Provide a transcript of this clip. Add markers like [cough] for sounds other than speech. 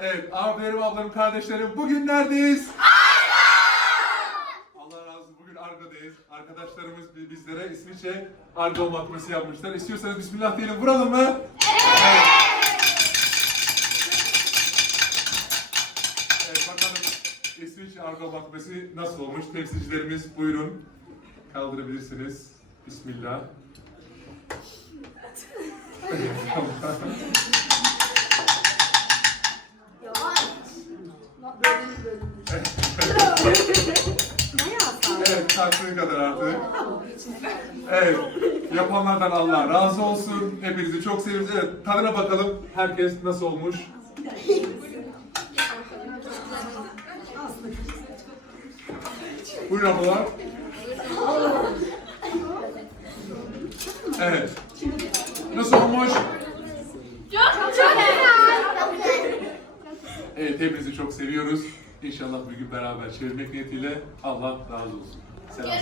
Evet, abilerim, ablarım, kardeşlerim bugün neredeyiz? Allah razı olsun. Bugün Argo'dayız. Arkadaşlarımız bi- bizlere İsviçre Argo makrası yapmışlar. İstiyorsanız Bismillah diyelim. Vuralım mı? Evet. Evet, bakalım İsviçre Argo makrası nasıl olmuş? Temsilcilerimiz buyurun. Kaldırabilirsiniz. Bismillah. [laughs] [laughs] Evet, kalktığı kadar artık. Evet, yapanlardan Allah razı olsun. Hepinizi çok seviyoruz. Evet, tadına bakalım. Herkes nasıl olmuş? Buyurun ablalar. Evet. Nasıl olmuş? Çok çok güzel. Evet, hepinizi çok seviyoruz. İnşallah bir gün beraber çevirmek niyetiyle Allah razı olsun. Selam.